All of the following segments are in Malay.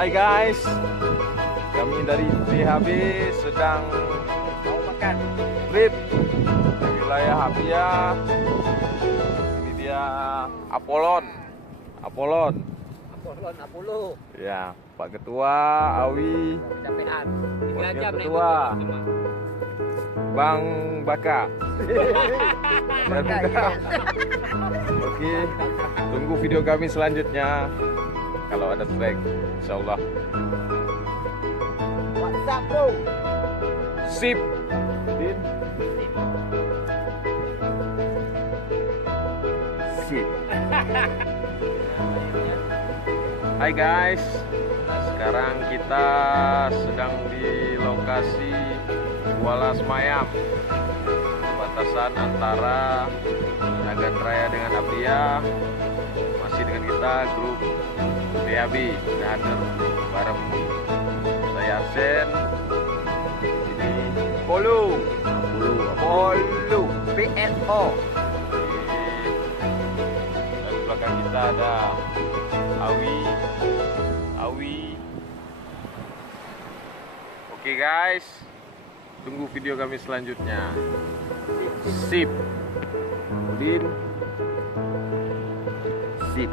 Hai guys, kami dari THB sedang Mau makan. trip di wilayah Apia. Ini dia Apollo. Apollo. Ya, Pak Ketua, Awi, Kecapean. 3 Wakil jam naik Ketua. motor cuma. Bang Baka. Dan Baka, juga. Oke, tunggu video kami selanjutnya. Kalau ada track, insyaallah. WhatsApp bro. Sip. Din. Sip. Hai guys, sekarang kita sedang di lokasi Kuala Semayam, batasan antara Nagan Raya dengan Apia. Masih dengan kita grup THB dan bareng saya Arsen. Ini Polu PNO. Dan di belakang kita ada Awi. Oke guys, tunggu video kami selanjutnya. Sip. Din. Sip.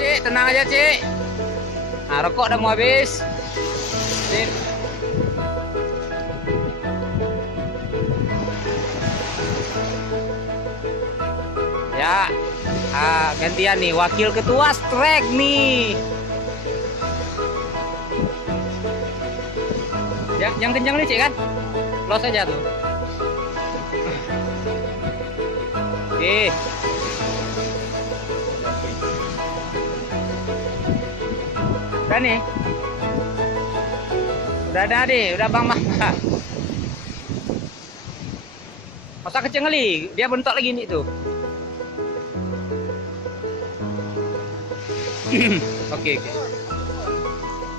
Cik, tenang aja Cik. Nah, rokok udah mau habis. Sip. Ya, gantian nih, wakil ketua strike nih. Yang kencang nih Cik kan? Close aja tuh. Oke. Udah nih. Udah ada deh, udah Bang Mama. Masa kecil kali, dia bentok lagi nih tuh. Oke.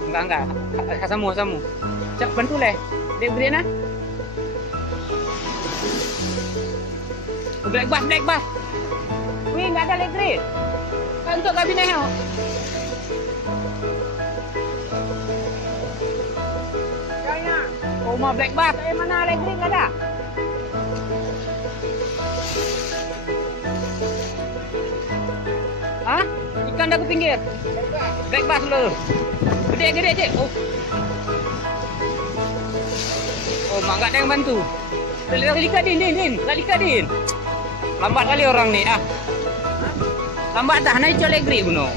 Enggak. Samu. Cak bantu leh. Dek beri nah. Black bus. Wih, enggak ada elektrik. Kan untuk kabinet hao. Rumah black bus, mana elektrik nggak ada? Hah? Ikan dah ke pinggir. Black bus dulu. Gede Cik. Oh, mak nggak ada yang bantu. Lika din. Lambat kali orang nih ah. Lambat dah naik elektrik buno.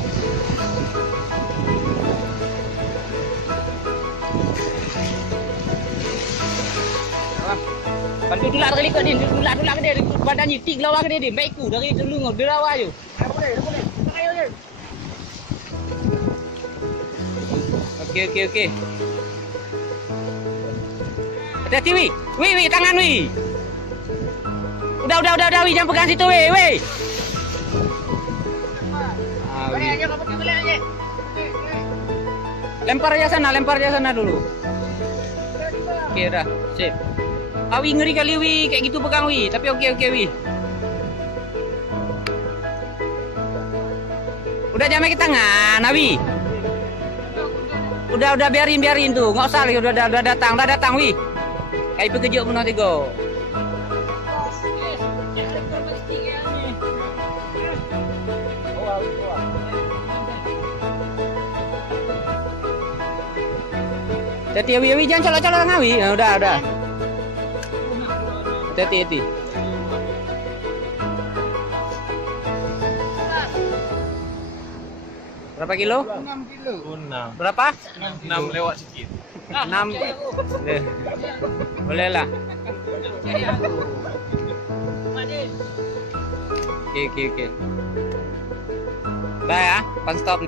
Bantu tulak kali kau din, tulak ke dia, badan nyitik lawa ke dia, baikku dari dulu ngau derawa je. Boleh. Ayo. Okey. Hati-hati wi, tangan wi. Udah wi, jangan pegang situ wi. Boleh aja kau pakai boleh aja. Lempar aja sana dulu. Okey dah, sip. Awi ngeri kali wi, kayak gitu pegang wi. Tapi okey wi. Udah jangan ke tangan, Nabi. Udah biarin tuh, nggak usah lagi. Udah datang, Wi. Kayak pekerja pun nanti go. Hati Wi, jangan colok-colok Wi. Nah, udah. Hati. Berapa kilo? 6 kilo. 6. Berapa? 6 lewat sedikit. 6. Boleh lah. Oke. Dah ya, pan stop.